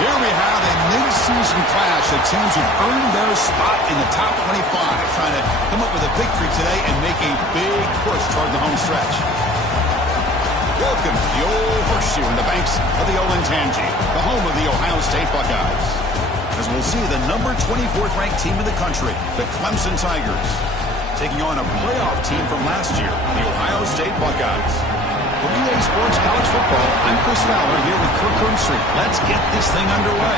Here we have a mid-season clash of teams who've earned their spot in the top 25, trying to come up with a victory today and make a big push toward the home stretch. Welcome to the old horseshoe in the banks of the Olentangy, the home of the Ohio State Buckeyes. As we'll see the number 24th ranked team in the country, the Clemson Tigers, taking on a playoff team from last year, the Ohio State Buckeyes. For EA Sports College Football, I'm Chris Fowler here with Kirk Herbstreit. Let's get this thing underway.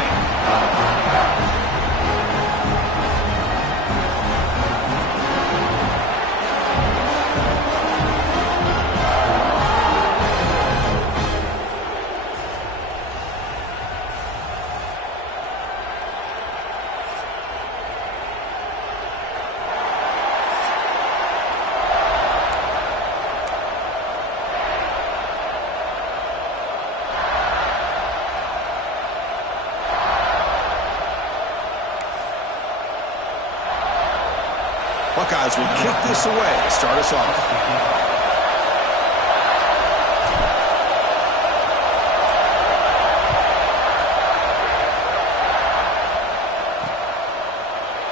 Buckeyes will kick this away to start us off.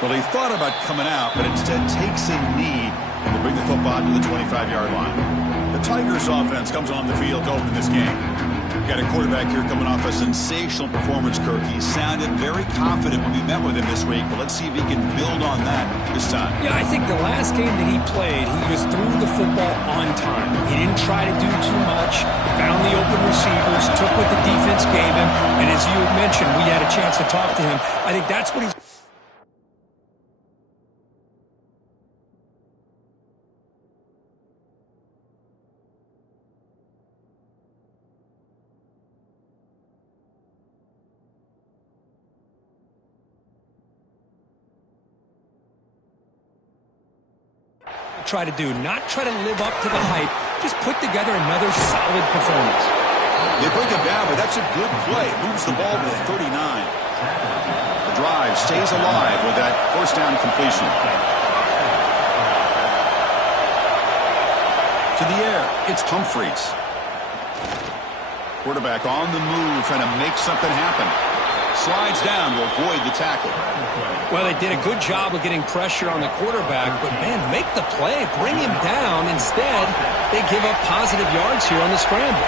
Well, he thought about coming out, but instead takes a knee and will bring the football to the 25-yard line. The Tigers offense comes on the field to open this game. Got a quarterback here coming off a sensational performance, Kirk. He sounded very confident when we met with him this week, but let's see if he can build on that this time. Yeah, I think the last game that he played, he was through the football on time. He didn't try to do too much, found the open receivers, took what the defense gave him, and as you mentioned, we had a chance to talk to him. I think that's what he's... try to do, not try to live up to the hype, just put together another solid performance. They break him down, but that's a good play. Moves the ball to the 39. The drive stays alive with that first down completion. To the air, it's Humphreys. Quarterback on the move, trying to make something happen. Slides down to avoid the tackle. Well, they did a good job of getting pressure on the quarterback, but, man, make the play, bring him down. Instead, they give up positive yards here on the scramble.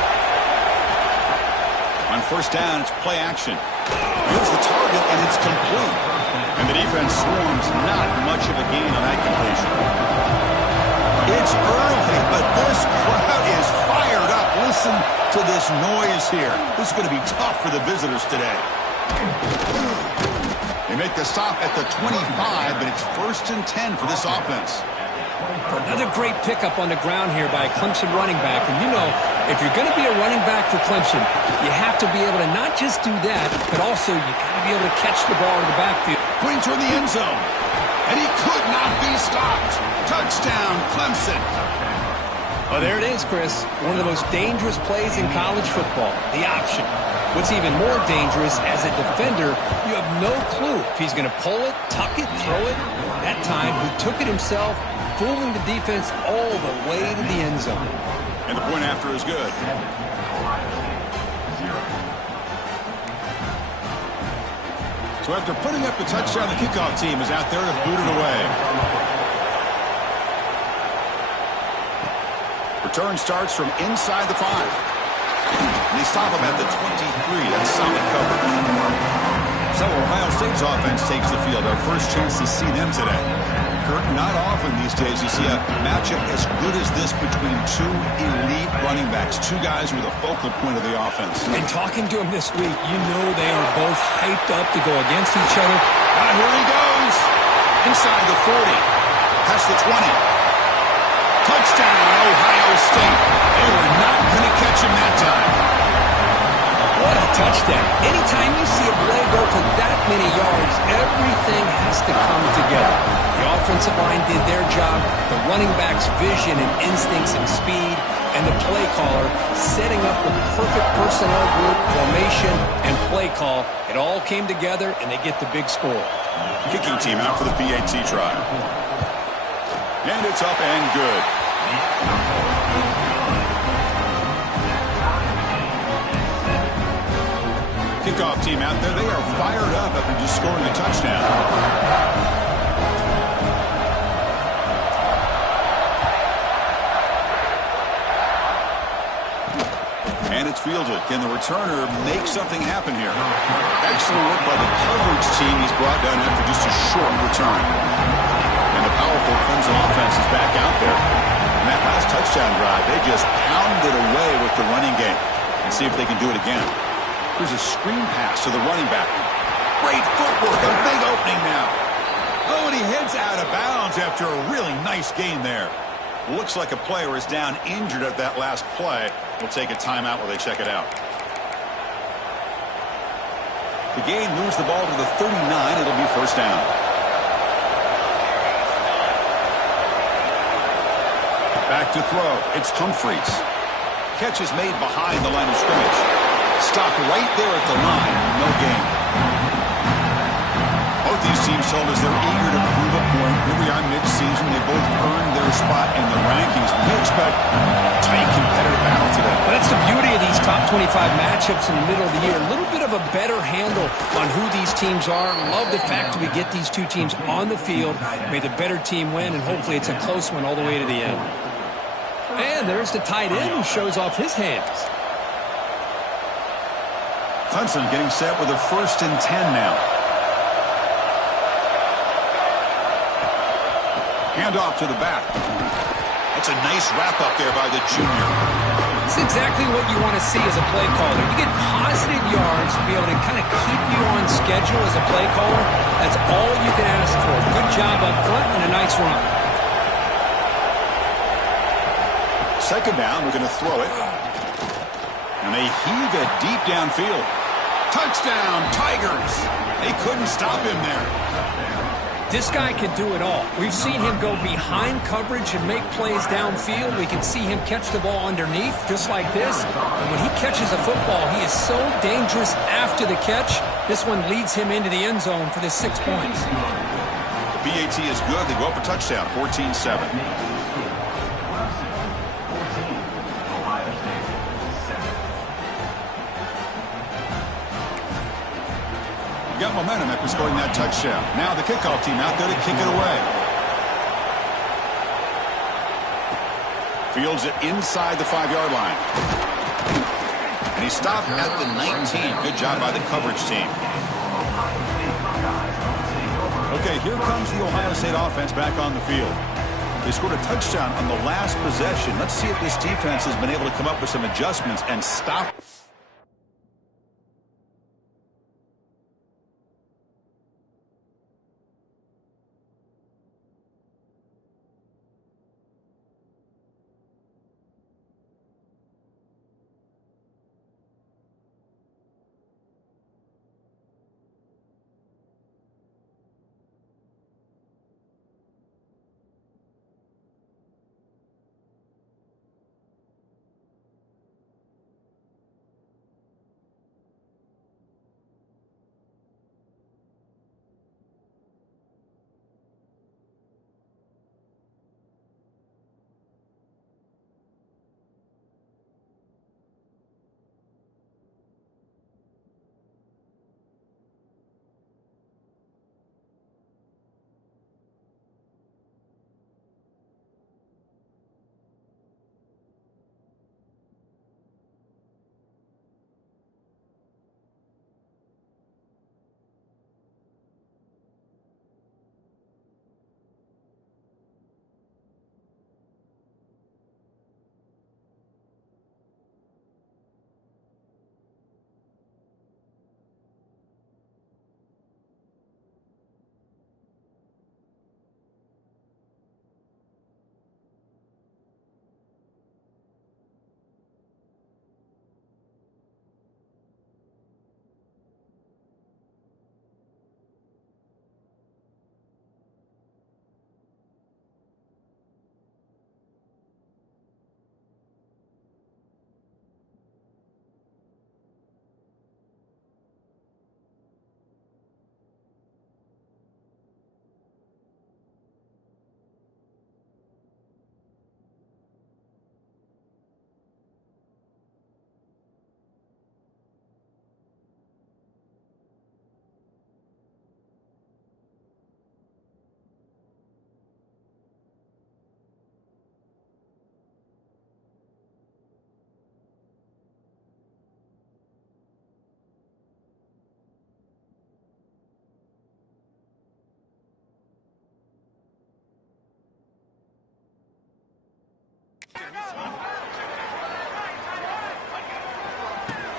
On first down, it's play action. Here's the target, and it's complete. And the defense swarms, not much of a gain on that completion. It's early, but this crowd is fired up. Listen to this noise here. This is going to be tough for the visitors today. They make the stop at the 25, but it's 1st and 10 for this offense. Another great pickup on the ground here by a Clemson running back. And you know, if you're going to be a running back for Clemson, you have to be able to not just do that, but also you got to be able to catch the ball in the backfield. Bring toward the end zone. And he could not be stopped. Touchdown, Clemson. Well, there it is, Chris. One of the most dangerous plays in college football, the option. What's even more dangerous, as a defender, you have no clue if he's going to pull it, tuck it, throw it. That time, he took it himself, fooling the defense all the way to the end zone. And the point after is good. So after putting up the touchdown, the kickoff team is out there to boot it away. Return starts from inside the 5. And they stop him at the 23. That's solid coverage. So Ohio State's offense takes the field. Our first chance to see them today. Kirk, not often these days you see a matchup as good as this between two elite running backs, two guys who are the focal point of the offense. And talking to them this week, you know they are both hyped up to go against each other. And here he goes. Inside the 40. Past the 20. Touchdown, Ohio State. They were not going to catch him that time. What a touchdown. Anytime you see a play go for that many yards, everything has to come together. The offensive line did their job, the running back's vision and instincts and speed, and the play caller setting up the perfect personnel group, formation, and play call. It all came together, and they get the big score. Kicking team out for the PAT try. And it's up and good. Kickoff team out there, they are fired up after just scoring a touchdown. And it's fielded. Can the returner make something happen here? Excellent work by the coverage team. He's brought down after just a short return. And the powerful Clemson offense is back out there. And that last touchdown drive, they just pounded away with the running game. And see if they can do it again. Here's a screen pass to the running back. Great footwork, a big opening now. Oh, and he heads out of bounds after a really nice gain there. Looks like a player is down injured at that last play. We'll take a timeout while they check it out. The game moves the ball to the 39. It'll be first down. Back to throw. It's Humphreys. Catch is made behind the line of scrimmage. Stopped right there at the line. No gain. Both these teams told us they're eager to prove a point. Here we are mid-season. They both earned their spot in the rankings. We expect tight competitive battle today. Well, that's the beauty of these top 25 matchups in the middle of the year. A little bit of a better handle on who these teams are. Love the fact that we get these two teams on the field. May the better team win, and hopefully it's a close one all the way to the end. And there's the tight end who shows off his hands. Clemson getting set with a 1st and 10 now. Handoff to the back. That's a nice wrap-up there by the junior. It's exactly what you want to see as a play caller. You get positive yards to be able to kind of keep you on schedule as a play caller. That's all you can ask for. Good job up front and a nice run. Second down, we're going to throw it. And they heave it deep downfield. Touchdown, Tigers! They couldn't stop him there. This guy can do it all. We've seen him go behind coverage and make plays downfield. We can see him catch the ball underneath, just like this. And when he catches a football, he is so dangerous after the catch. This one leads him into the end zone for the 6 points. The PAT is good. They go up a touchdown, 14-7. Got momentum after scoring that touchdown. Now the kickoff team out there to kick it away. Fields it inside the 5-yard line. And he stopped at the 19. Good job by the coverage team. Okay, here comes the Ohio State offense back on the field. They scored a touchdown on the last possession. Let's see if this defense has been able to come up with some adjustments and stop.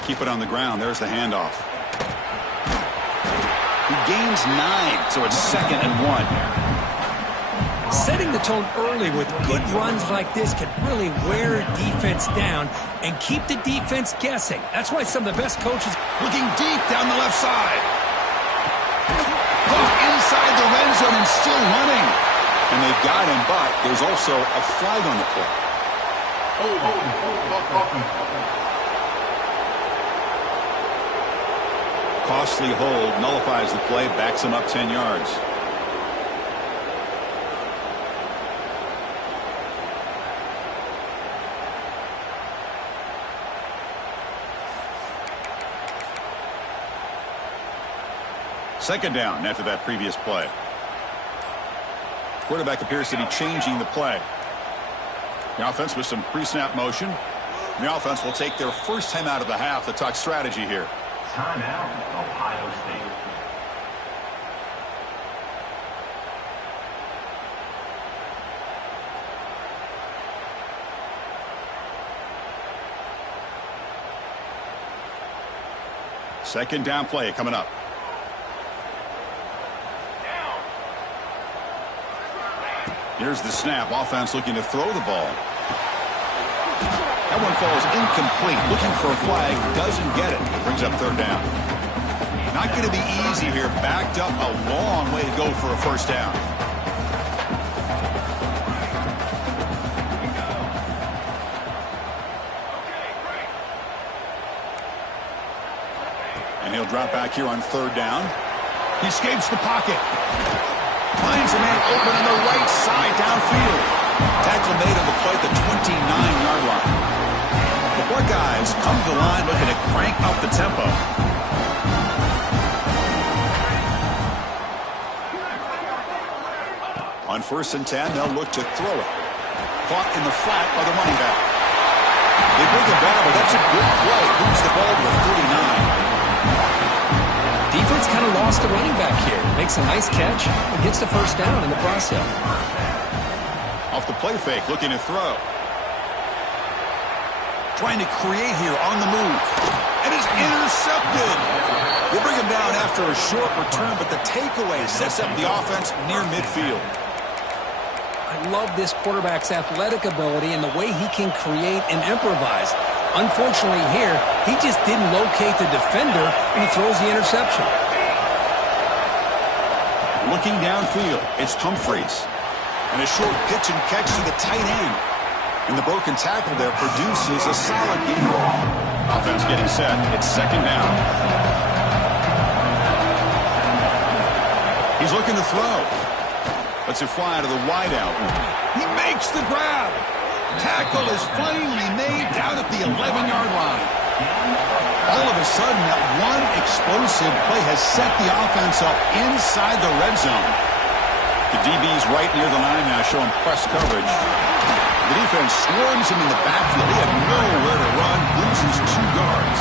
Keep it on the ground. There's the handoff. He gains 9, so it's 2nd and 1. Setting the tone early with good runs like this can really wear defense down and keep the defense guessing. That's why some of the best coaches... Looking deep down the left side. Caught inside the red zone and still running. And they've got him, but there's also a flag on the play. Costly hold, nullifies the play, backs him up 10 yards. Second down after that previous play. Quarterback appears to be changing the play. The offense with some pre-snap motion. The offense will take their first time out of the half to talk strategy here. Timeout, Ohio State. Second down play coming up. Here's the snap. Offense looking to throw the ball. That one falls incomplete. Looking for a flag. Doesn't get it. Brings up 3rd down. Not going to be easy here. Backed up a long way to go for a first down. And he'll drop back here on 3rd down. He escapes the pocket. Finds a man open on the right side downfield. Tackle made on the play at the 29-yard line. The Buckeyes come to the line looking to crank up the tempo. On 1st and 10, they'll look to throw it. Caught in the flat by the running back. They bring it down, but that's a good play. Moves the ball to the 39. Defense kind of lost the running back here. Makes a nice catch and gets the first down in the process. Off the play fake, looking to throw. Trying to create here on the move. And is intercepted. They bring him down after a short return, but the takeaway sets up the offense near midfield. I love this quarterback's athletic ability and the way he can create and improvise. Unfortunately here, he just didn't locate the defender and he throws the interception. Looking downfield, it's Humphreys. And a short pitch and catch to the tight end. And the broken tackle there produces a solid gain. Offense getting set. It's 2nd down. He's looking to throw. Lets it fly to the wideout. He makes the grab. Tackle is finally made down at the 11-yard line. All of a sudden, that one explosive play has set the offense up inside the red zone. The DB's right near the line now showing press coverage. The defense swarms him in the backfield. He had nowhere to run, loses 2 yards.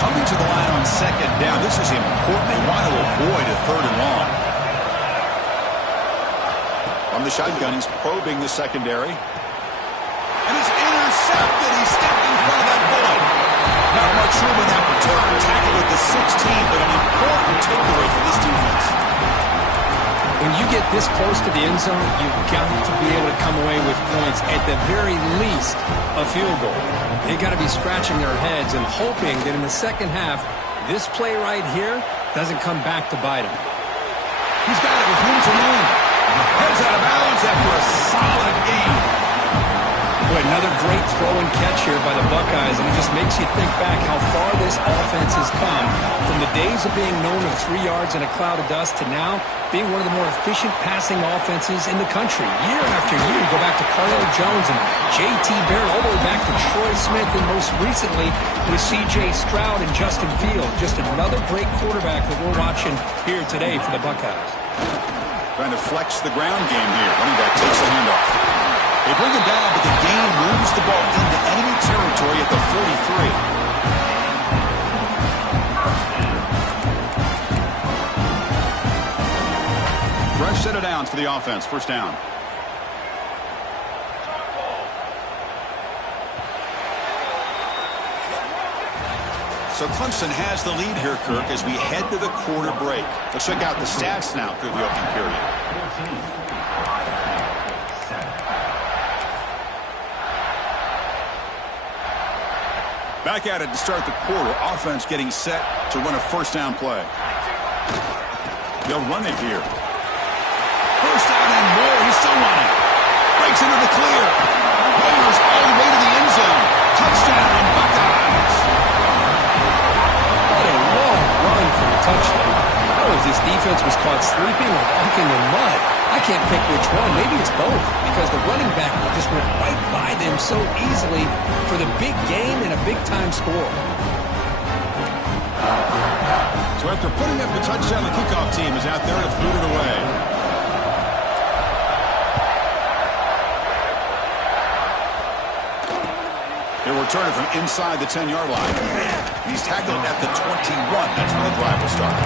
Coming to the line on 2nd down. This is important. They want to avoid a 3rd and long. From the shotgun, he's probing the secondary. And it's intercepted. He stepped in front of that bullet. Not much room in that return. Tackle at the 16, but an important takeaway for this defense. When you get this close to the end zone, you've got to be able to come away with points, at the very least, a field goal. They got to be scratching their heads and hoping that in the second half, this play right here doesn't come back to bite him. He's got it with room to run. Heads out of bounds after a solid game. Boy, another great throw and catch here by the Buckeyes, and it just makes you think back how far this offense has come from the days of being known of 3 yards in a cloud of dust to now being one of the more efficient passing offenses in the country. Year after year, you go back to Carl Jones and J.T. Barrett, all the way back to Troy Smith, and most recently with C.J. Stroud and Justin Fields. Just another great quarterback that we're watching here today for the Buckeyes. Trying to flex the ground game here. Running back takes the handoff. They bring him down, but the game moves the ball into enemy territory at the 43. Fresh set of downs for the offense. First down. So Clemson has the lead here, Kirk, as we head to the quarter break. Let's check out the stats now through the opening period. 14, Ohio St. 7. Back at it to start the quarter. Offense getting set to run a first down play. They'll run it here. First down and more. He's still running. Breaks into the clear. Runners all the way to the end zone. Touchdown, Buckeyes. What a long run for a touchdown. I don't know if this defense was caught sleeping or walking in mud. I can't pick which one. Maybe it's both, because the running back just went right by them so easily for the big game and a big-time score. So after putting up the touchdown, the kickoff team is out there to boot it away. He'll return it from inside the 10-yard line. He's tackled at the 21. That's when the drive will start.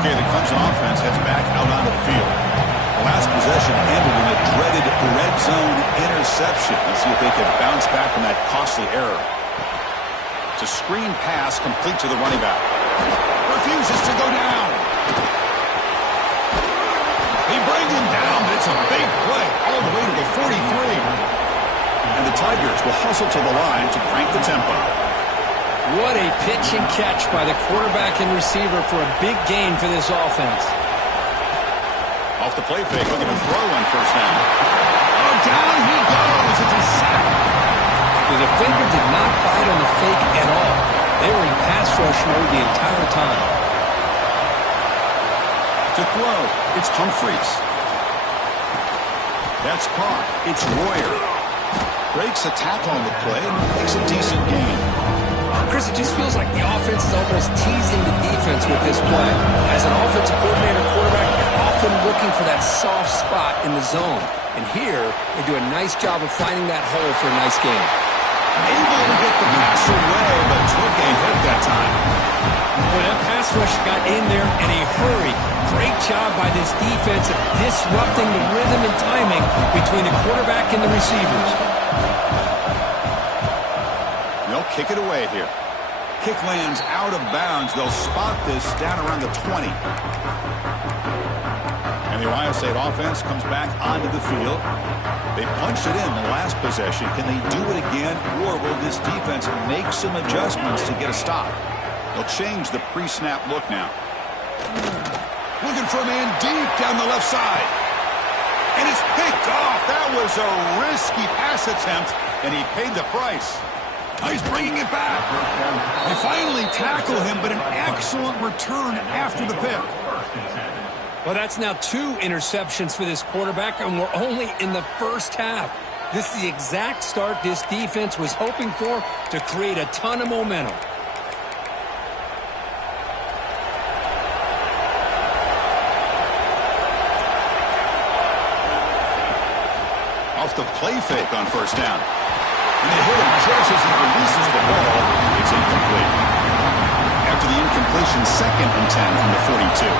Okay, the Clemson offense heads back out onto the field. The last possession ended in a dreaded red zone interception. Let's see if they can bounce back from that costly error. It's a screen pass complete to the running back. Refuses to go down. He brings him down, but it's a big play all the way to the 43. And the Tigers will hustle to the line to crank the tempo. What a pitch and catch by the quarterback and receiver for a big gain for this offense. Off the play fake, looking to throw on first down. Oh, down he goes. It's a sack. The defender did not bite on the fake at all. They were in pass rush mode the entire time. To throw, it's Humphreys. That's caught. It's Royer. Breaks a tackle on the play and makes a decent gain. Chris, it just feels like the offense is almost teasing the defense with this play. As an offensive coordinator quarterback, you're often looking for that soft spot in the zone. And here, they do a nice job of finding that hole for a nice gain. Able to get the pass away, but took a hit that time. Well, that pass rush got in there in a hurry. Great job by this defense of disrupting the rhythm and timing between the quarterback and the receivers. They'll kick it away here. Kick lands out of bounds. They'll spot this down around the 20. And the Ohio State offense comes back onto the field. They punched it in the last possession. Can they do it again, or will this defense make some adjustments to get a stop? They'll change the pre-snap look now. Looking for a man deep down the left side. And it's picked off. That was a risky pass attempt, and he paid the price. Now he's bringing it back. They finally tackle him, but an excellent return after the pick. Well, that's now 2 interceptions for this quarterback, and we're only in the first half. This is the exact start this defense was hoping for to create a ton of momentum. Off the play fake on first down. And they hit him just as he releases the ball. It's incomplete. After the incompletion, 2nd and 10 from the 42.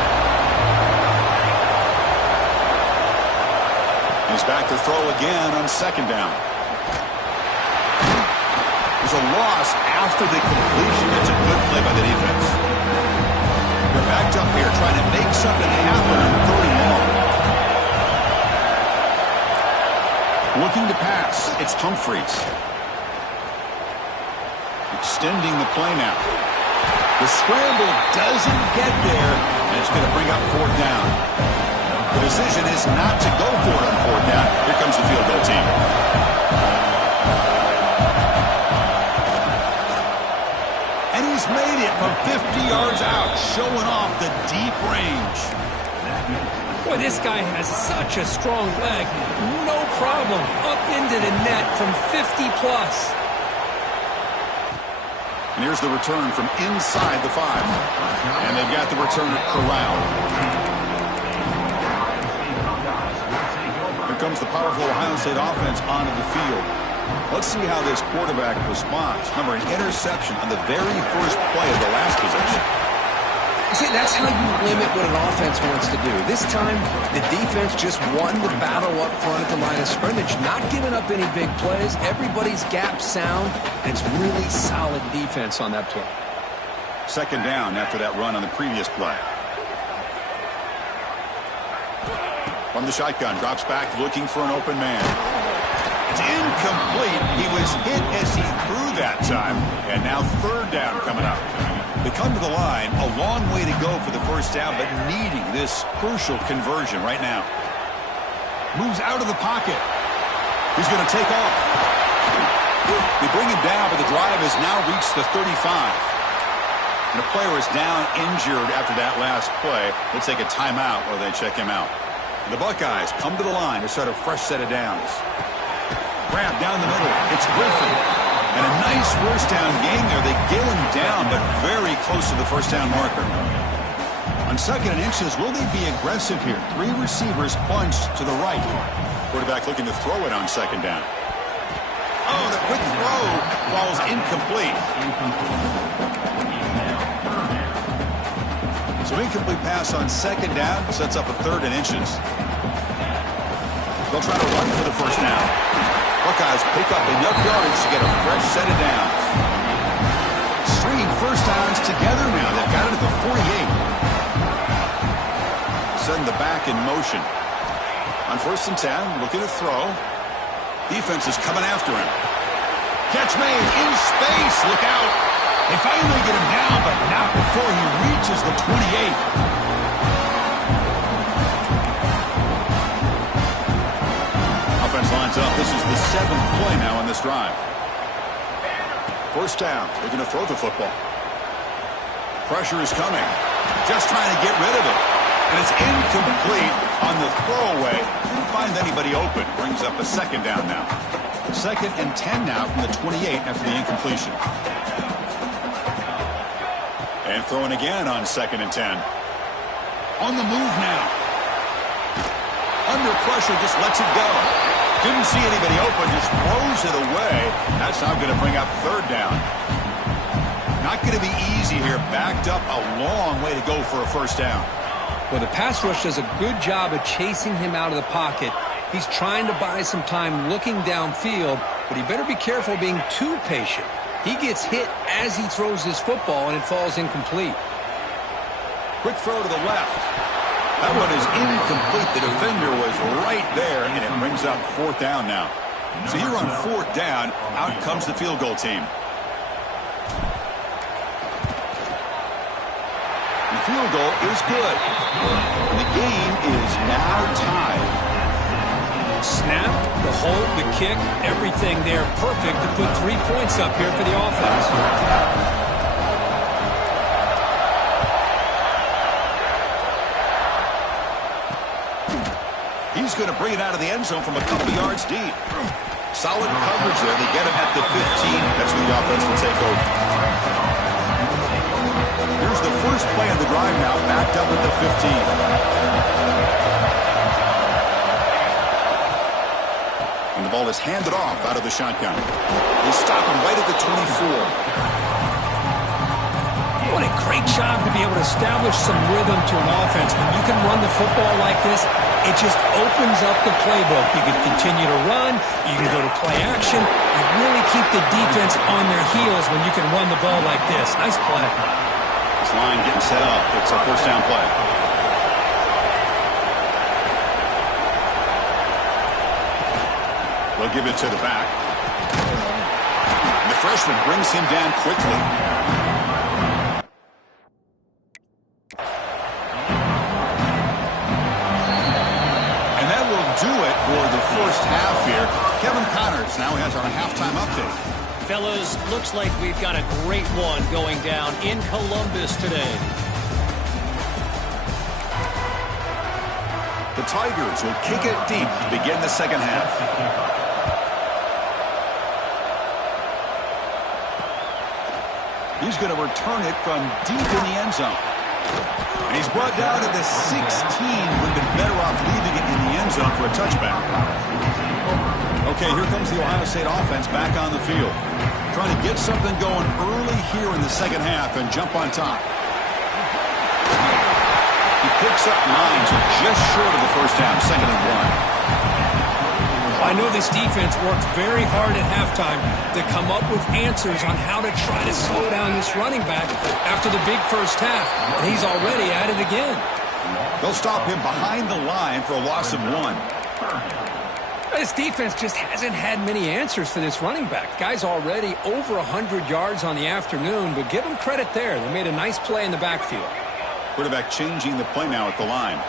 He's back to throw again on 2nd down. There's a loss after the completion. It's a good play by the defense. They're backed up here trying to make something happen on 3rd and long. Looking to pass. It's Humphreys. Extending the play now. The scramble doesn't get there, and it's going to bring up 4th down. The decision is not to go for it on 4th down. Here comes the field goal team. And he's made it from 50 yards out, showing off the deep range. Boy, this guy has such a strong leg. No problem. Up into the net from 50+. And here's the return from inside the 5. And they've got the returner corralled. Here comes the powerful Ohio State offense onto the field. Let's see how this quarterback responds. Remember, an interception on the very first play of the last possession. See, that's how you limit what an offense wants to do. This time, the defense just won the battle up front at the line of scrimmage, not giving up any big plays. Everybody's gap sound, and it's really solid defense on that play. Second down after that run on the previous play. From the shotgun, drops back looking for an open man. It's incomplete. He was hit as he threw that time, and now third down coming up. They come to the line, a long way to go for the first down, but needing this crucial conversion right now. Moves out of the pocket. He's going to take off. They bring him down, but the drive has now reached the 35. And the player is down injured after that last play. They take a timeout or they check him out. And the Buckeyes come to the line to start a fresh set of downs. Grab down the middle. It's Griffin. And a nice first down gain there. They get him down, but very close to the first down marker. On second and inches, will they be aggressive here? Three receivers bunched to the right. Quarterback looking to throw it on second down. Oh, the quick throw falls incomplete. So incomplete pass on second down sets up a third and inches. They'll try to run for the first down. Buckeyes pick up enough yards to get a fresh set of downs. String first downs together now. They've got it at the 48. Send the back in motion. On first and 10, looking to throw. Defense is coming after him. Catch made in space. Look out. They finally get him down, but not before he reaches the 28. Offense lines up. This is the 7th play now in this drive. First down. They're going to throw the football. Pressure is coming. Just trying to get rid of it. And it's incomplete on the throwaway. Didn't find anybody open. Brings up a second down now. Second and 10 now from the 28 after the incompletion. And throwing again on second and 10. On the move now. Under pressure, just lets it go. Didn't see anybody open, just throws it away. That's now going to bring up third down. Not going to be easy here. Backed up a long way to go for a first down. Well, the pass rush does a good job of chasing him out of the pocket. He's trying to buy some time looking downfield, but he better be careful being too patient. He gets hit as he throws his football, and it falls incomplete. Quick throw to the left. That one is incomplete. The defender was right there, and it brings up fourth down now. So here on fourth down, out comes the field goal team. The field goal is good. The game is now tied. Snap, the hold, the kick, everything there perfect to put 3 points up here for the offense. He's going to bring it out of the end zone from a couple yards deep. Solid coverage there. They get him at the 15. That's where the offense will take over. Here's the first play of the drive now, backed up at the 15. And the ball is handed off out of the shotgun. They stop him right at the 24. What a great job to be able to establish some rhythm to an offense. When you can run the football like this, it just opens up the playbook. You can continue to run. You can go to play action. You really keep the defense on their heels when you can run the ball like this. Nice play. This line getting set up. It's a first down play. They'll give it to the back. And the freshman brings him down quickly. Do it for the first half here. Kevin Connors now has our halftime update. Fellas, looks like we've got a great one going down in Columbus today. The Tigers will kick it deep to begin the second half. He's going to return it from deep in the end zone. And he's brought down to the 16. Would have been better off leaving it in the end zone for a touchback. Okay, here comes the Ohio State offense back on the field. Trying to get something going early here in the second half and jump on top. He picks up 9, so just short of the first down, 2nd and 1. I know this defense worked very hard at halftime to come up with answers on how to try to slow down this running back after the big first half, and he's already at it again. They'll stop him behind the line for a loss of 1. This defense just hasn't had many answers for this running back. Guy's already over 100 yards on the afternoon, but give him credit there. They made a nice play in the backfield. Quarterback changing the play now at the line.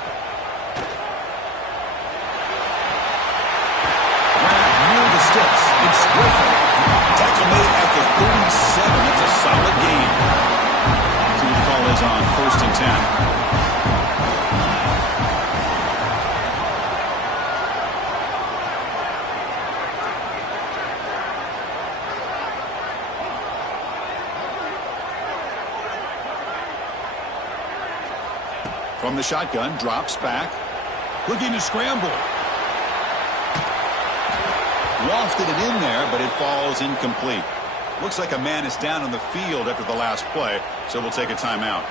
Near the sticks. It's Griffin. Tackle made at the 37. That's a solid gain. See what the call is on 1st and 10. From the shotgun, drops back. Looking to scramble. Wafted it in there, but it falls incomplete. Looks like a man is down on the field after the last play, so we'll take a timeout.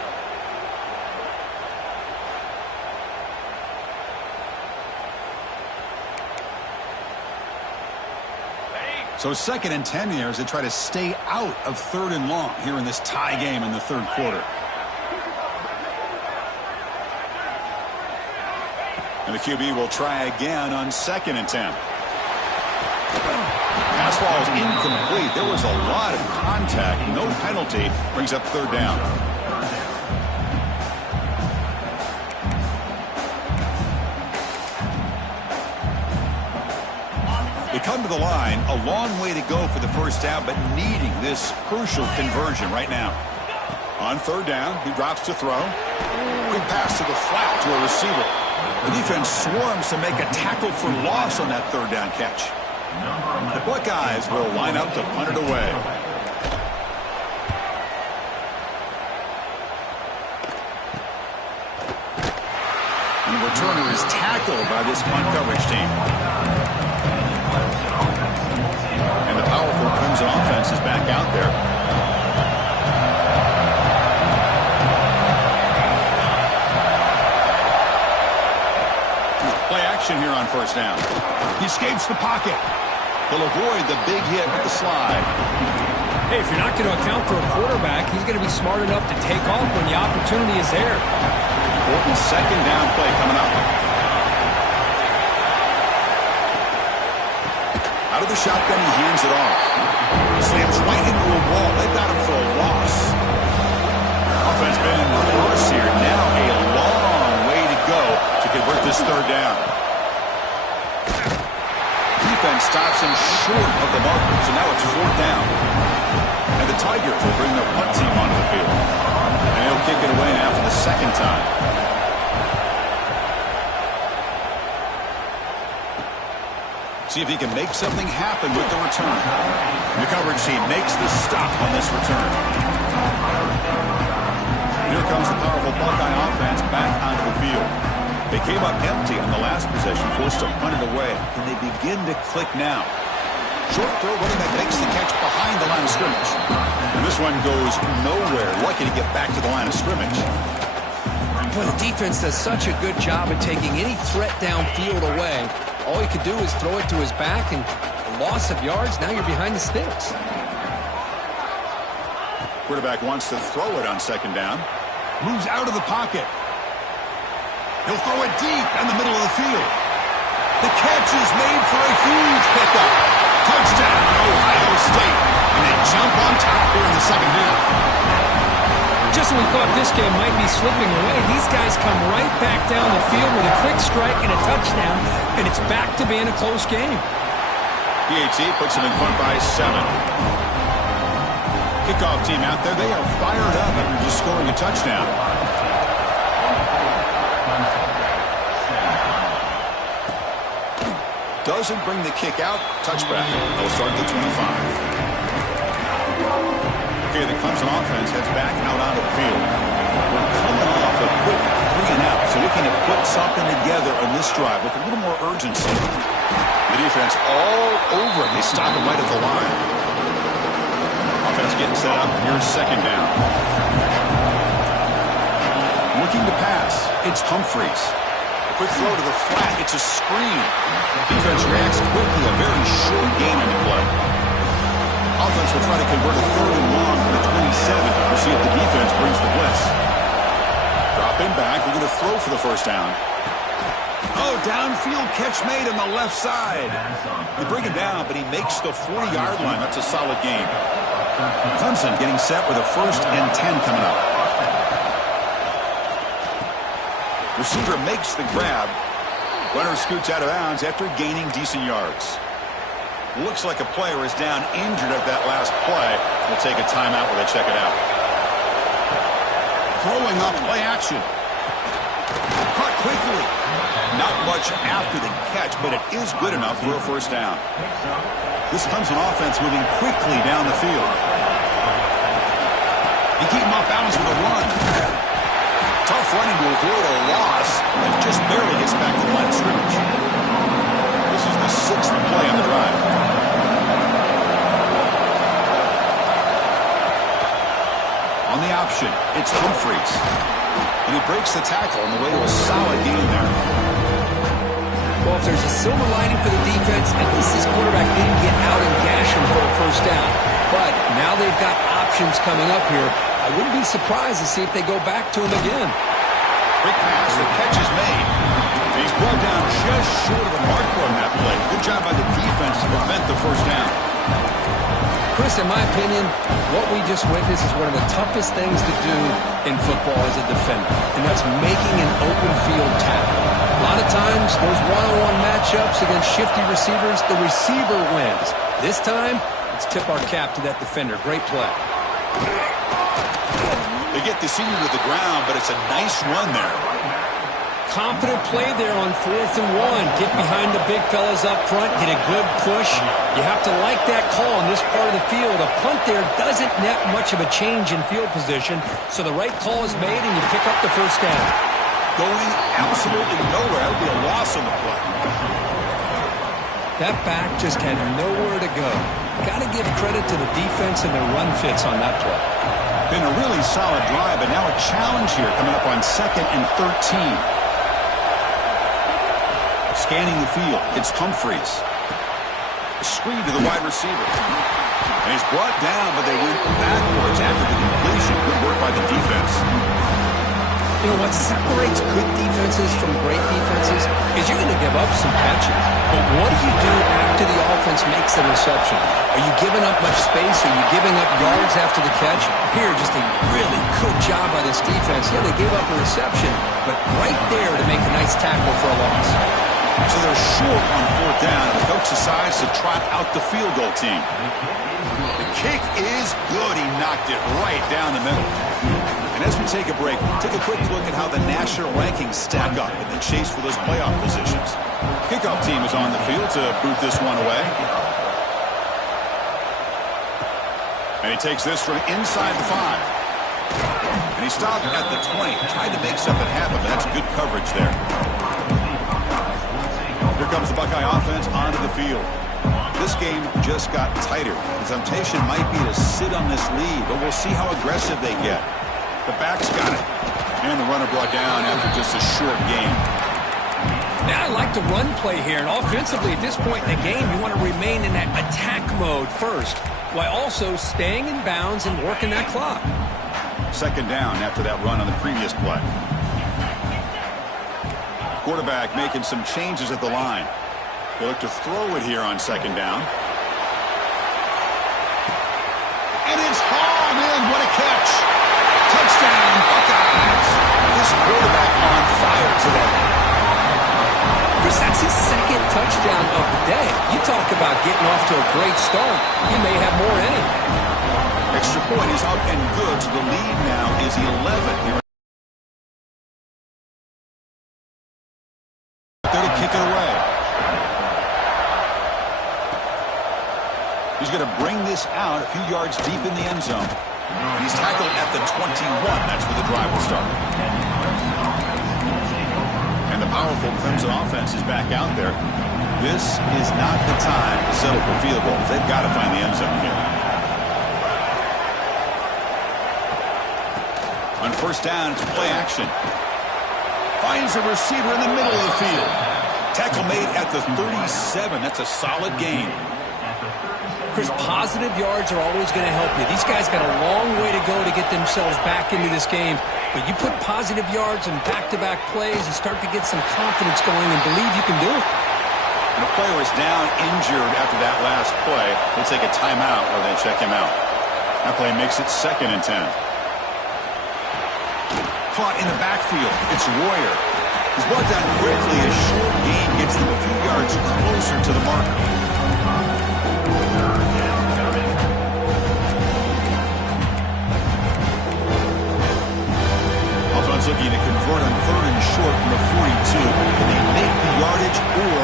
So 2nd and 10 here as they try to stay out of 3rd and long here in this tie game in the 3rd quarter. And the QB will try again on 2nd and 10. Pass ball is incomplete. There was a lot of contact. No penalty. Brings up 3rd down. They come to the line. A long way to go for the first down, but needing this crucial conversion right now. On 3rd down, he drops to throw. Quick pass to the flat to a receiver. The defense swarms to make a tackle for loss on that 3rd down catch. The Buckeyes will line up to punt it away. And the returner is tackled by this punt coverage team. And the powerful Clemson offense is back out there. Here on 1st down. He escapes the pocket. He'll avoid the big hit with the slide. Hey, if you're not going to account for a quarterback, he's going to be smart enough to take off when the opportunity is there. Important 2nd down play coming up. Out of the shotgun, he hands it off. Slams right into a wall. They've got him for a loss. Offense been in reverse here. Now a long way to go to convert this 3rd down. Defense stops him short of the marker, so now it's 4th down. And the Tigers will bring their punt team onto the field. And he'll kick it away now for the 2nd time. See if he can make something happen with the return. The coverage team makes the stop on this return. Here comes the powerful Buckeye offense back onto the field. They came up empty on the last possession, forced to punt it away. Can they begin to click now? Short throw, running back makes the catch behind the line of scrimmage. And this one goes nowhere. Lucky to get back to the line of scrimmage. Boy, the defense does such a good job of taking any threat downfield away. All he could do is throw it to his back, and a loss of yards, now you're behind the sticks. Quarterback wants to throw it on 2nd down. Moves out of the pocket. He'll throw it deep down the middle of the field. The catch is made for a huge pickup. Touchdown, Ohio State. And they jump on top here in the 2nd half. Just when we thought this game might be slipping away, these guys come right back down the field with a quick strike and a touchdown, and it's back to being a close game. PAT puts them in front by 7. Kickoff team out there, they are fired up after just scoring a touchdown. Doesn't bring the kick out. Touchback. They'll start at the 25. Okay, the Clemson offense heads back out onto the field. We're coming off a quick 3-and-out, so looking to put something together on this drive with a little more urgency. The defense all over it. They stop him right at the line. Offense getting set up. Here's 2nd down. Looking to pass. It's Humphreys. Quick throw to the flat. It's a screen. Defense reacts quickly. A very short gain on the play. Offense will try to convert a 3rd and long from the 27. We'll see if the defense brings the blitz. Dropping back. We're going to throw for the first down. Oh, downfield catch made on the left side. They bring him down, but he makes the 40-yard line. That's a solid game. Clemson getting set with a 1st and 10 coming up. Receiver makes the grab. Runner scoots out of bounds after gaining decent yards. Looks like a player is down injured at that last play. We'll take a timeout while they check it out. Throwing up play action. Caught quickly. Not much after the catch, but it is good enough for a first down. This Clemson offense moving quickly down the field. You keep him off balance for the run. Tough running to avoid a loss, and just barely gets back to the line of scrimmage. This is the 6th play on the drive. On the option, it's Humphreys. And he breaks the tackle on the way to a solid gain there. Well, if there's a silver lining for the defense, at least this quarterback didn't get out and gash him for a first down. But now they've got options coming up here. I wouldn't be surprised to see if they go back to him again. Quick pass, the catch is made. He's brought down just short of the marker on that play. Good job by the defense to prevent the first down. Chris, in my opinion, what we just witnessed is one of the toughest things to do in football as a defender, and that's making an open field tackle. A lot of times, those one-on-one matchups against shifty receivers, the receiver wins. This time, let's tip our cap to that defender. Great play. They get the senior to the ground, but it's a nice run there. Confident play there on 4th and 1. Get behind the big fellas up front, get a good push. You have to like that call in this part of the field. A punt there doesn't net much of a change in field position, so the right call is made and you pick up the first down. Going absolutely nowhere. That would be a loss on the play. That back just had nowhere to go. Got to give credit to the defense and their run fits on that play. Been a really solid drive, but now a challenge here coming up on 2nd and 13. Scanning the field, it's Humphreys. A screen to the wide receiver. And he's brought down, but they went backwards after the completion. Good work by the defense. You know, what separates good defenses from great defenses is you're going to give up some catches. But what do you do after the offense makes the reception? Are you giving up much space? Are you giving up yards after the catch? Here, just a really good job by this defense. Yeah, they gave up a reception, but right there to make a nice tackle for a loss. So they're short on 4th down, and the coach decides to trot out the field goal team. The kick is good. He knocked it right down the middle. And as we take a break, take a quick look at how the national rankings stack up in the chase for those playoff positions. Kickoff team is on the field to boot this one away. And he takes this from inside the 5. And he stopped at the 20. Tried to make something happen, but that's good coverage there. Here comes the Buckeye offense onto the field. This game just got tighter. The temptation might be to sit on this lead, but we'll see how aggressive they get. The back's got it. And the runner brought down after just a short gain. Now I like the run play here, and offensively at this point in the game, you want to remain in that attack mode first, while also staying in bounds and working that clock. 2nd down after that run on the previous play. Quarterback making some changes at the line. They look to throw it here on 2nd down. And it's hauled in. What a catch. Touchdown, Buckeyes. This quarterback on fire today. Chris, that's his 2nd touchdown of the day. You talk about getting off to a great start. He may have more in him. Extra point is up and good. So the lead now is 11 here. There to kick it away. He's going to bring this out a few yards deep in the end zone. And he's tackled at the 21. That's where the drive will start. And the powerful Clemson offense is back out there. This is not the time to settle for field goals. They've got to find the end zone here. On 1st down, it's play action. Finds a receiver in the middle of the field. Tackle made at the 37. That's a solid gain. Chris, positive yards are always going to help you. These guys got a long way to go to get themselves back into this game. But you put positive yards and back-to-back plays and start to get some confidence going and believe you can do it. And the player is down injured after that last play. They'll take a timeout or they check him out. That play makes it 2nd and 10. Caught in the backfield. It's Royer. He's brought down quickly. A short gain gets them a few yards closer to the marker. Offense looking to convert on 3rd and short from the 42. Can they make the yardage or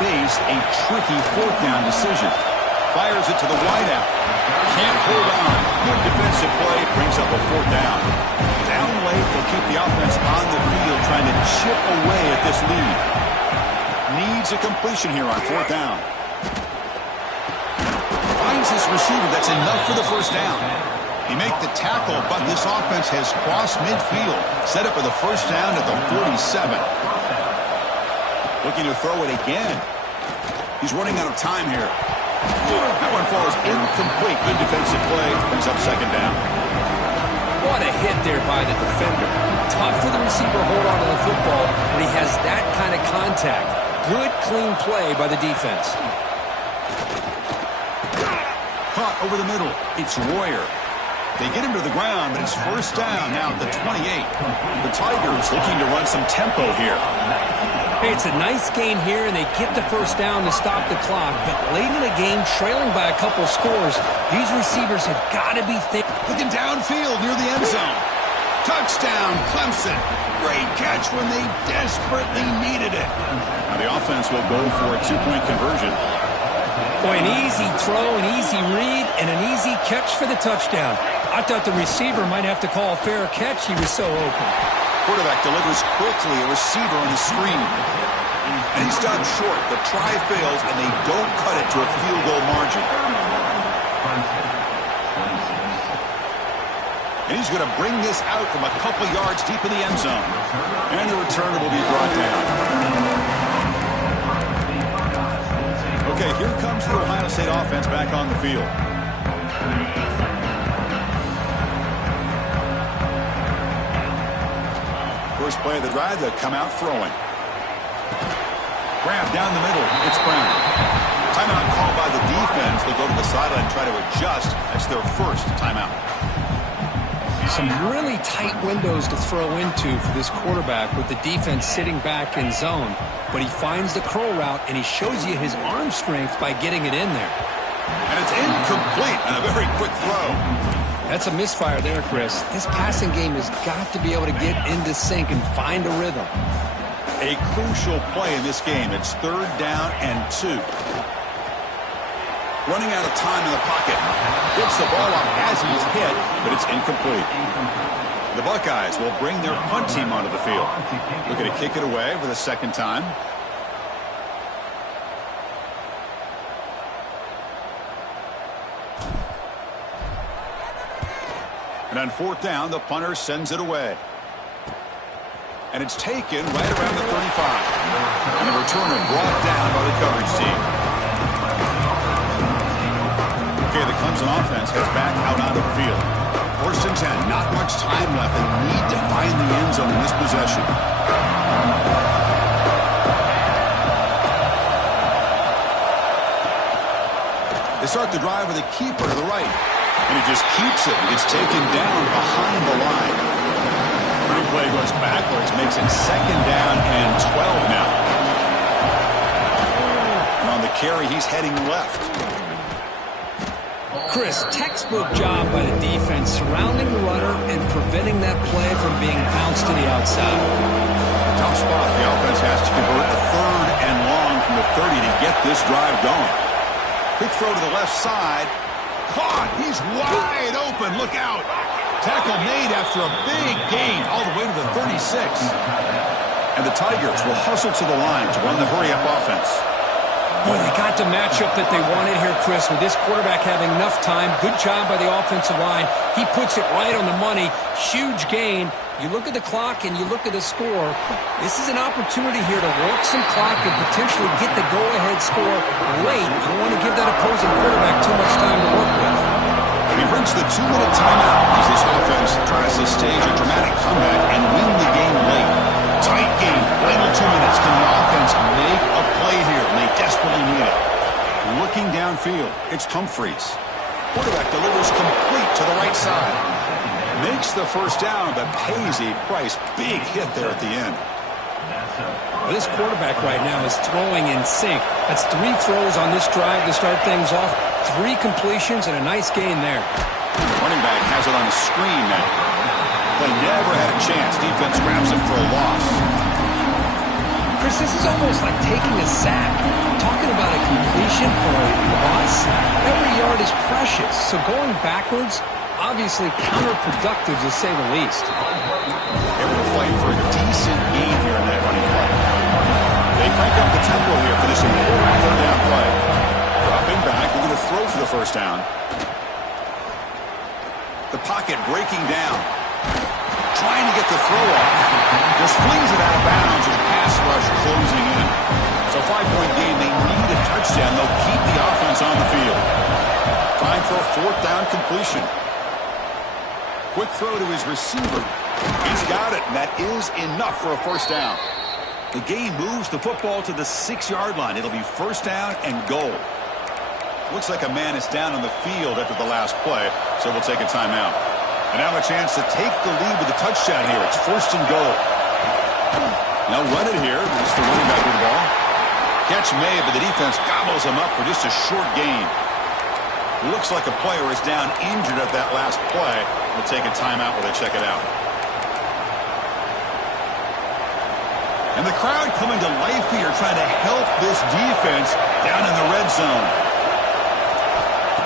face a tricky 4th down decision? Fires it to the wideout. Can't hold on. Good defensive play. Brings up a 4th down. Down late, they'll keep the offense on the field trying to chip away at this lead. Needs a completion here on 4th down. Finds this receiver. That's enough for the 1st down. He make the tackle, but this offense has crossed midfield. Set up for the 1st down at the 47. Looking to throw it again. He's running out of time here. That one falls incomplete. Good defensive play. Brings up 2nd down. What a hit there by the defender. Tough for the receiver to hold on to the football when he has that kind of contact. Good, clean play by the defense. Caught over the middle. It's Royer. They get him to the ground, but it's 1st down now at the 28. The Tigers looking to run some tempo here. Hey, it's a nice game here, and they get the 1st down to stop the clock. But late in the game, trailing by a couple scores, these receivers have got to be thinking. Looking downfield near the end zone. Touchdown, Clemson. Great catch when they desperately needed it. Now the offense will go for a 2-point conversion. Boy, an easy throw, an easy read, and an easy catch for the touchdown. I thought the receiver might have to call a fair catch. He was so open. Quarterback delivers quickly, a receiver on the screen. And he stopped short. The try fails, and they don't cut it to a field goal margin. And he's going to bring this out from a couple yards deep in the end zone. And the return will be brought down. Okay, here comes the Ohio State offense back on the field. First play of the drive, they'll come out throwing. Grab down the middle. It's Brown. Timeout called by the defense. They'll go to the sideline and try to adjust. That's their 1st timeout. Some really tight windows to throw into for this quarterback with the defense sitting back in zone. But he finds the curl route, and he shows you his arm strength by getting it in there. And it's incomplete on a very quick throw. That's a misfire there, Chris. This passing game has got to be able to get into sync and find a rhythm. A crucial play in this game. It's 3rd down and 2. Running out of time in the pocket. Gets the ball off as he's hit, but it's incomplete. The Buckeyes will bring their punt team onto the field. Looking to kick it away for the 2nd time. And on 4th down, the punter sends it away. And it's taken right around the 35. And the returner brought down by the coverage team. Okay, the Clemson offense heads back out onto the field. 1st and 10, not much time left. They need to find the end zone in this possession. They start the drive with a keeper to the right. And he just keeps it. It's taken down behind the line. Replay goes backwards, makes it 2nd down and 12 now. And on the carry, he's heading left. Chris, textbook job by the defense surrounding the runner and preventing that play from being bounced to the outside. Tough spot. The offense has to convert a 3rd and long from the 30 to get this drive going. Quick throw to the left side. Caught. He's wide open. Look out. Tackle made after a big gain all the way to the 36. And the Tigers will hustle to the line to run the hurry-up offense. Boy, they got the matchup that they wanted here, Chris, with this quarterback having enough time. Good job by the offensive line. He puts it right on the money. Huge gain. You look at the clock and you look at the score. This is an opportunity here to work some clock and potentially get the go-ahead score late. You don't want to give that opposing quarterback too much time to work with. He brings the 2-minute timeout as this offense tries to stage a dramatic comeback and win the game late. Tight game, final 2 minutes. Can the offense make a play here? And they desperately need it. Looking downfield, it's Humphreys. Quarterback delivers complete to the right side. Makes the first down, but pays a price. Big hit there at the end. Well, this quarterback right now is throwing in sync. That's 3 throws on this drive to start things off. 3 completions and a nice gain there. Running back has it on the screen now. They never had a chance. Defense grabs him for a loss. Chris, this is almost like taking a sack. Talking about a completion for a loss, every yard is precious. So going backwards, obviously counterproductive to say the least. Able to fight for a decent gain here in that running play. They crank up the tempo here for this important third down play. Dropping back, they're going to throw for the first down. The pocket breaking down. Trying to get the throw off. Just flings it out of bounds with pass rush closing in. It's a 5-point game. They need a touchdown. They'll keep the offense on the field. Time for a fourth down completion. Quick throw to his receiver. He's got it, and that is enough for a first down. The game moves the football to the 6-yard line. It'll be first down and goal. Looks like a man is down on the field after the last play, so they'll take a timeout. And now a chance to take the lead with a touchdown here. It's first and goal. Now run it here. It's the running back with the ball. Catch made, but the defense gobbles him up for just a short gain. Looks like a player is down injured at that last play. We'll take a timeout while they check it out. And the crowd coming to life here, trying to help this defense down in the red zone.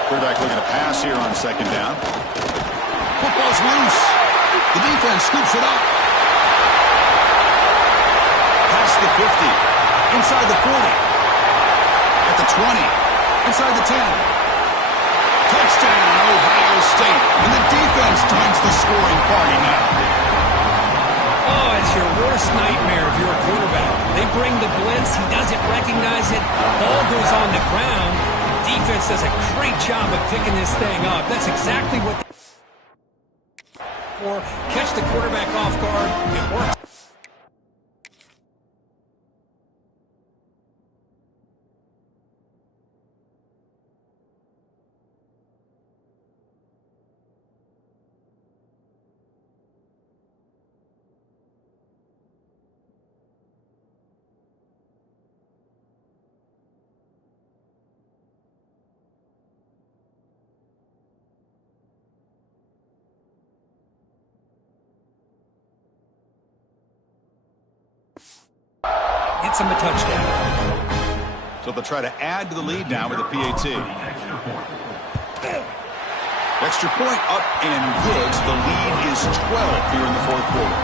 Quarterback looking to pass here on second down. Football's loose. The defense scoops it up. Past the 50. Inside the 40. At the 20. Inside the 10. Touchdown, Ohio State. And the defense joins the scoring party now. Oh, it's your worst nightmare if you're a quarterback. They bring the blitz. He doesn't recognize it. Ball goes on the ground. Defense does a great job of picking this thing up. That's exactly what they for. Catch the quarterback off guard. It worked. Gets him a touchdown. So they'll try to add to the lead now with a PAT. Extra point up and good. So the lead is 12 here in the fourth quarter.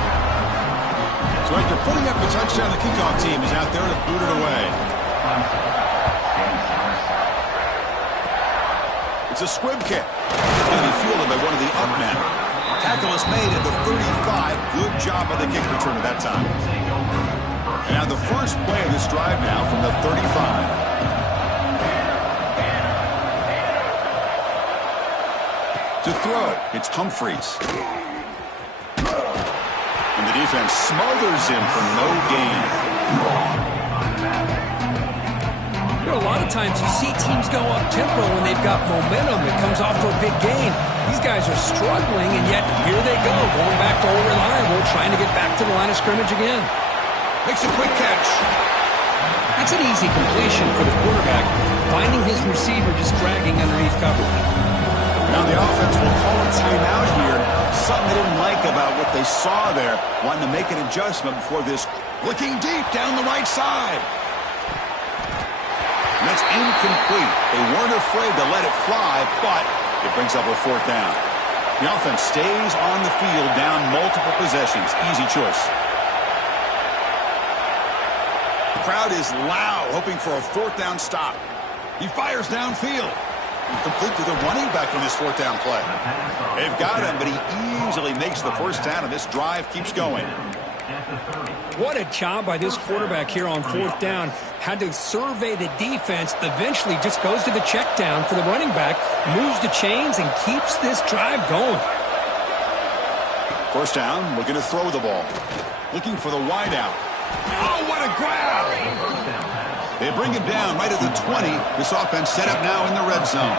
So after putting up the touchdown, the kickoff team is out there to boot it away. It's a squib kick. Going to be fielded by one of the up men. Tackle is made at the 35. Good job by the kick returner that time. And now the first play of this drive now from the 35. To throw, it's Humphreys. And the defense smothers him for no gain. You know, a lot of times you see teams go up-tempo when they've got momentum. It comes off for a big gain. These guys are struggling, and yet here they go, going back to old reliable, trying to get back to the line of scrimmage again. Makes a quick catch. That's an easy completion for the quarterback, finding his receiver just dragging underneath coverage. Now the offense will call a timeout here. Something they didn't like about what they saw there. Wanting to make an adjustment before this. Looking deep down the right side. And that's incomplete. They weren't afraid to let it fly, but it brings up a fourth down. The offense stays on the field down multiple possessions. Easy choice. Crowd is loud, hoping for a fourth down stop. He fires downfield. Complete to the running back on this fourth down play. They've got him, but he easily makes the first down, and this drive keeps going. What a job by this quarterback here on fourth down. Had to survey the defense, eventually just goes to the check down for the running back, moves the chains, and keeps this drive going. First down, looking to throw the ball. Looking for the wide out. Oh, what a grab! They bring him down right at the 20. This offense set up now in the red zone.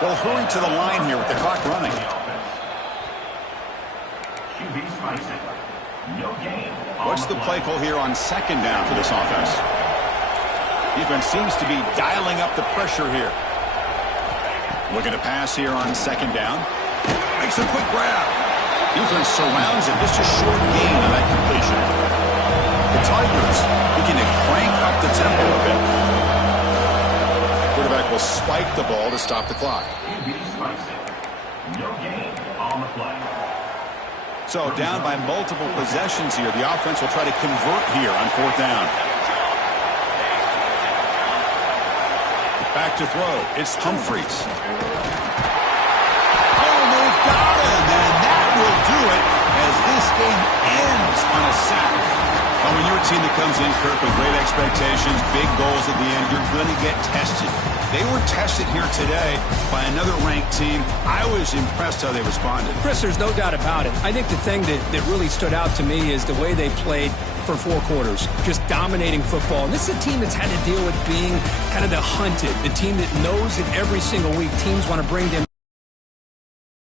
They'll hurry to the line here with the clock running. What's the play call here on second down for this offense? Defense seems to be dialing up the pressure here. Looking to pass here on second down. Makes a quick grab. Defense surrounds him. Just a short gain on that completion. The Tigers looking to crank up the tempo a bit. Quarterback will spike the ball to stop the clock. No gain on the play. So down by multiple possessions here. The offense will try to convert here on fourth down. Back to throw. It's Humphreys. Oh, they've got him, and that will do it as this game ends on a sack. And when you're a team that comes in, Kirk, with great expectations, big goals at the end, you're going to get tested. They were tested here today by another ranked team. I was impressed how they responded. Chris, there's no doubt about it. I think the thing that really stood out to me is the way they played for 4 quarters, just dominating football. And this is a team that's had to deal with being kind of the hunted, the team that knows that every single week teams want to bring them